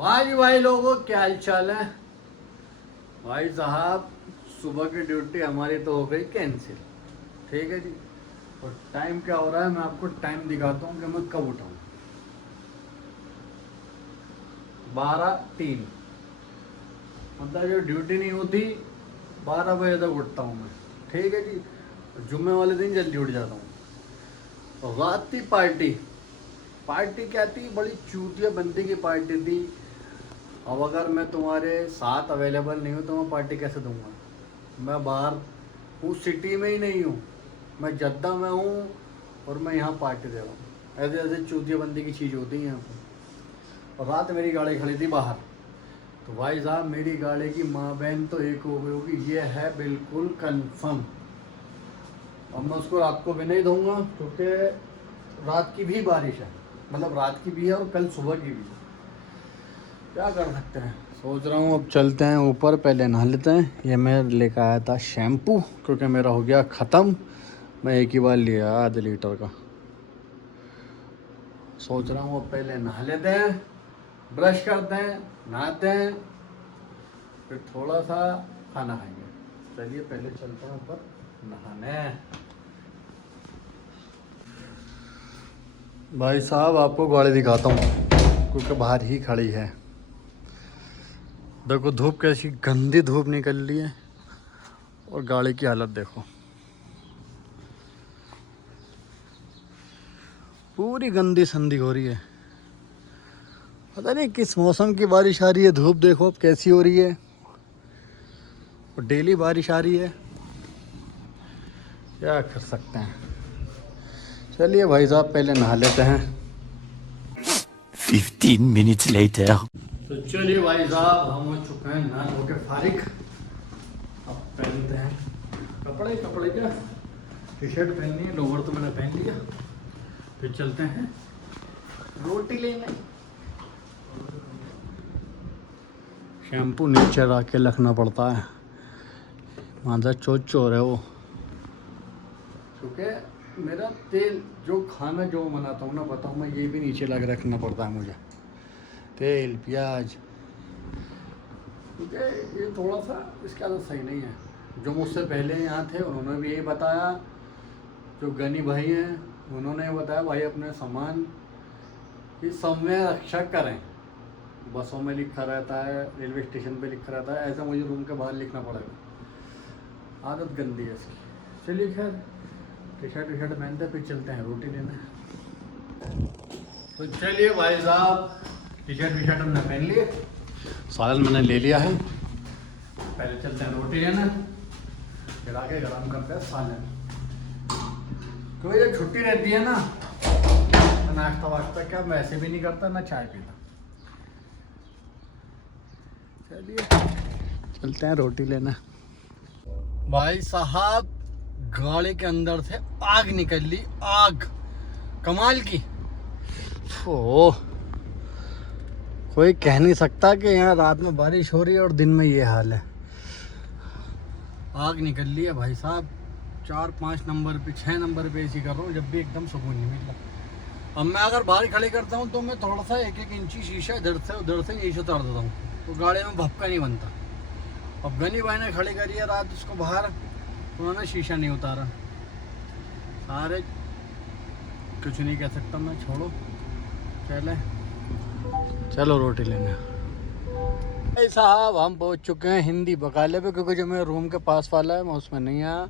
वाह जी भाई लोगों, क्या हाल चाल है भाई साहब। सुबह की ड्यूटी हमारी तो हो गई कैंसिल। ठीक है जी। और टाइम क्या हो रहा है, मैं आपको टाइम दिखाता हूँ कि मैं कब उठाऊँ। 12:03, मतलब जो ड्यूटी नहीं होती 12 बजे तक उठता हूँ मैं। ठीक है जी। जुम्मे वाले दिन जल्दी उठ जाता हूँ। और रात की पार्टी, पार्टी क्या थी, बड़ी चूतिया बंदी की पार्टी थी। अब अगर मैं तुम्हारे साथ अवेलेबल नहीं हूँ तो मैं पार्टी कैसे दूंगा। मैं बाहर हूँ, सिटी में ही नहीं हूँ, मैं जद्दा में हूँ और मैं यहाँ पार्टी दे रहा हूँ। ऐसे ऐसे चूतिया बंदी की चीज़ होती है यहाँ पर। और रात मेरी गाड़ी खड़ी थी बाहर, तो भाई साहब मेरी गाड़ी की माँ बहन तो एक हो गई होगी, ये है बिल्कुल कंफर्म। अब मैं उसको रात को भी नहीं दूंगा क्योंकि रात की भी बारिश है, मतलब रात की भी है और कल सुबह की भी है। क्या कर सकते हैं। सोच रहा हूँ अब चलते हैं ऊपर, पहले नहा लेते हैं। ये मैं लेकर आया था शैम्पू क्योंकि मेरा हो गया ख़त्म। मैं एक ही बार लिया आधे लीटर का। सोच रहा हूँ अब पहले नहा लेते हैं, ब्रश करते हैं, नहाते हैं, फिर थोड़ा सा खाना खाएंगे। चलिए पहले चलते हैं ऊपर नहाने। भाई साहब आपको गाड़ी दिखाता हूँ क्योंकि बाहर ही खड़ी है। देखो धूप कैसी गंदी धूप निकल रही है और गाड़ी की हालत देखो, पूरी गंदी संदी हो रही है। पता नहीं किस मौसम की बारिश आ रही है। धूप देखो अब कैसी हो रही है और डेली बारिश आ रही है। क्या कर सकते हैं। चलिए भाई साहब पहले नहा लेते हैं। 15 minutes later. तो चलिए भाई साहब हम हो चुके हैं नहा धो के फारिग। अब पहनते हैं कपड़े। कपड़े क्या, टी शर्ट पहननी है, लोवर तो मैंने पहन लिया। फिर चलते हैं रोटी लेने। शैम्पू नीचे रख के रखना पड़ता है, मांझा चोर चोर है वो। क्योंकि मेरा तेल जो खाना जो बनाता हूँ ना, बताऊँ मैं, ये भी नीचे लग रखना पड़ता है मुझे। तेल प्याज, क्योंकि ये थोड़ा सा इसका तो सही नहीं है। जो मुझसे पहले यहाँ थे उन्होंने भी यही बताया, जो गनी भाई हैं उन्होंने बताया भाई अपने सामान की समय रक्षा करें। बसों में लिखा रहता है, रेलवे स्टेशन पे लिखा रहता है, ऐसा मुझे रूम के बाहर लिखना पड़ेगा। आदत गंदी है इसकी। चलिए खैर टी शर्ट पहनते फिर चलते हैं रोटी लेने। तो चलिए भाई साहब टी शर्ट हमने पहन लिए, सालन मैंने ले लिया है। पहले चलते हैं रोटी लेने, फिर आके गरम करते हैं सालन। क्योंकि जब छुट्टी रहती है ना तो नाश्ता वाश्ता क्या वैसे भी नहीं करता, ना चाय पीता। चलिए चलते हैं रोटी लेना। भाई साहब गाड़ी के अंदर से आग निकल ली, आग कमाल की। ओह, कोई कह नहीं सकता कि यहाँ रात में बारिश हो रही है और दिन में ये हाल है। आग निकल ली है भाई साहब। 4-5 नंबर पे 6 नंबर पे ऐसी कर रहा हूँ, जब भी एकदम सुकून नहीं मिल रहा। अब मैं अगर बाहर खड़े करता हूँ तो मैं थोड़ा सा 1-1 इंची शीशा इधर से उधर से यही से उतार देता हूँ, तो गाड़ी में भपका नहीं बनता। अब गनी भाई ने खड़ी करी है रात उसको बाहर, उन्होंने शीशा नहीं उतारा। सारे कुछ नहीं कह सकता मैं, छोड़ो। चलो रोटी लेने। भाई साहब हम पहुंच चुके हैं हिंदी बकाले पे, क्योंकि जो मेरे रूम के पास वाला है मैं उसमें नहीं आया।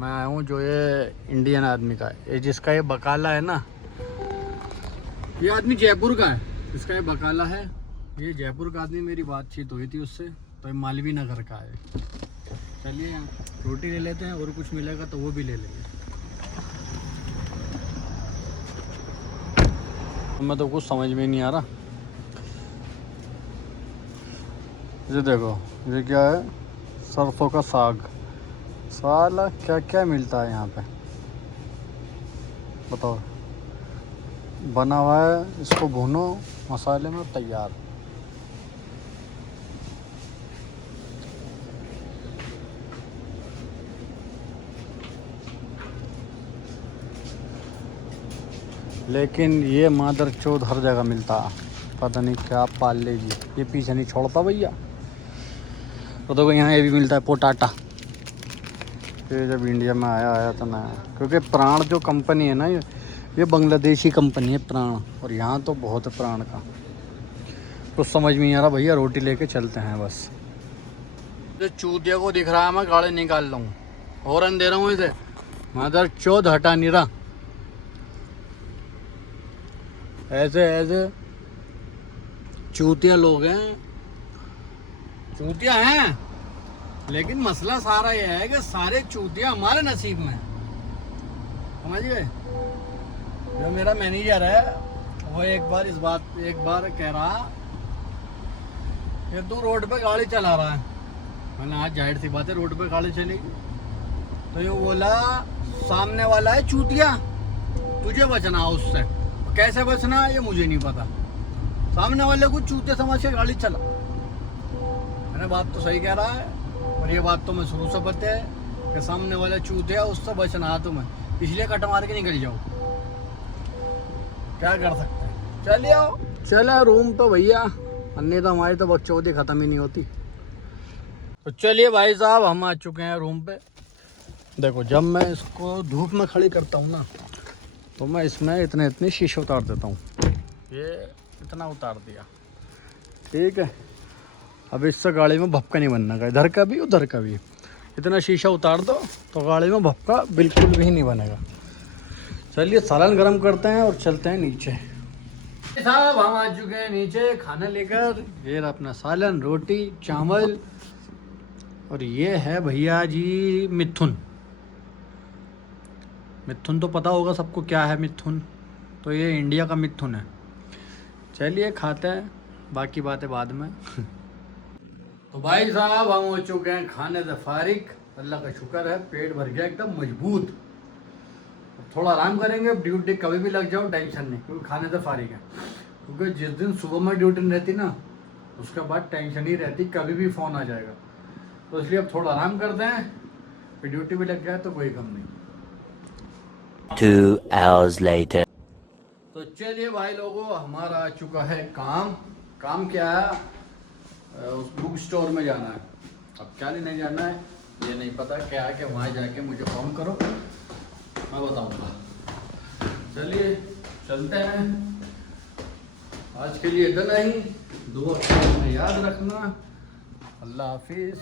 मैं आया हूँ जो ये इंडियन आदमी का है, ये जिसका ये बकाला है ना, ये आदमी जयपुर का है, इसका ये बकाला है। ये जयपुर का आदमी, मेरी बातचीत हुई थी उससे, तो ये मालवीय नगर का है। चलिए रोटी ले लेते हैं, और कुछ मिलेगा तो वो भी ले लेंगे। मैं तो कुछ समझ में नहीं आ रहा। ये देखो ये क्या है, सरसों का साग। साला क्या क्या मिलता है यहाँ पे, बताओ। बना हुआ है, इसको भूनो मसाले में, तैयार। लेकिन ये मादर चौध हर जगह मिलता है। पता नहीं क्या पाल लेगी, ये पीछे नहीं छोड़ता भैया। तो देखो यहाँ ये भी मिलता है पोटाटा। ये जब इंडिया में आया था ना, क्योंकि प्राण जो कंपनी है ना, ये बांग्लादेशी कंपनी है प्राण, और यहाँ तो बहुत है प्राण का। कुछ समझ में नहीं आ रहा भैया, रोटी लेके चलते हैं बस। जो चूतिया को दिख रहा है मैं गाड़ी निकाल रहा हूँ, हॉर्न दे रहा हूँ इसे, मदर चौध हटा नहीं रहा। ऐसे ऐसे चूतिया लोग हैं, चूतिया हैं, लेकिन मसला सारा ये है कि सारे चूतिया हमारे नसीब में, समझ गए। जो मेरा मैनेजर है वो एक बार कह रहा कि तू रोड पे गाड़ी चला रहा है। मैंने आज जाहिर सी बात है रोड पे गाड़ी चलेगी। तो ये बोला सामने वाला है चूतिया, तुझे बचना उससे। कैसे बचना ये मुझे नहीं पता, सामने वाले को चूते समझ के गाड़ी चला। मैंने बात तो सही कह रहा है, और ये बात तो मैं शुरू से पता है कि सामने वाला चूते है, उससे बचना तुम्हें, इसलिए कट मार के निकल जाओ। क्या कर सकते हैं, चलिए आओ चले रूम तो भैया, अन्य तो हमारी तो बकचोदी ख़त्म ही नहीं होती। तो चलिए भाई साहब हम आ चुके हैं रूम पे। देखो जब मैं इसको धूप में खड़ी करता हूँ ना, तो मैं इसमें इतने शीशे उतार देता हूँ। ये इतना उतार दिया, ठीक है। अब इससे गाड़ी में भपका नहीं बनना का, इधर का भी उधर का भी। इतना शीशा उतार दो तो गाड़ी में भपका बिल्कुल भी नहीं बनेगा। चलिए सालन गरम करते हैं और चलते हैं नीचे। साहब हम आ चुके हैं नीचे खाना लेकर। ये अपना सालन, रोटी, चावल, और ये है भैया जी मिथुन। मिथुन तो पता होगा सबको क्या है मिथुन, तो ये इंडिया का मिथुन है। चलिए खाते हैं, बाकी बातें बाद में। तो भाई साहब हम हो चुके हैं खाने से फारिग, अल्लाह का शुक्र है, पेट भर गया एकदम मजबूत। थोड़ा आराम करेंगे, अब ड्यूटी कभी भी लग जाओ टेंशन नहीं, क्योंकि खाने से फारिग है। क्योंकि जिस दिन सुबह में ड्यूटी नहीं रहती ना, उसके बाद टेंशन ही रहती, कभी भी फ़ोन आ जाएगा। तो इसलिए अब थोड़ा आराम करते हैं, फिर ड्यूटी भी लग जाए तो कोई कम नहीं। 2 hours later. तो चलिए भाई लोगों, हमारा आ चुका है काम क्या है, उस बुक स्टोर में जाना है। अब क्या लेने जाना है ये नहीं पता, क्या है कि वहाँ जाके मुझे फोन करो, मैं बताऊँगा। चलिए चलते हैं, आज के लिए इतना ही। दुआ में याद रखना, अल्लाह हाफिज़।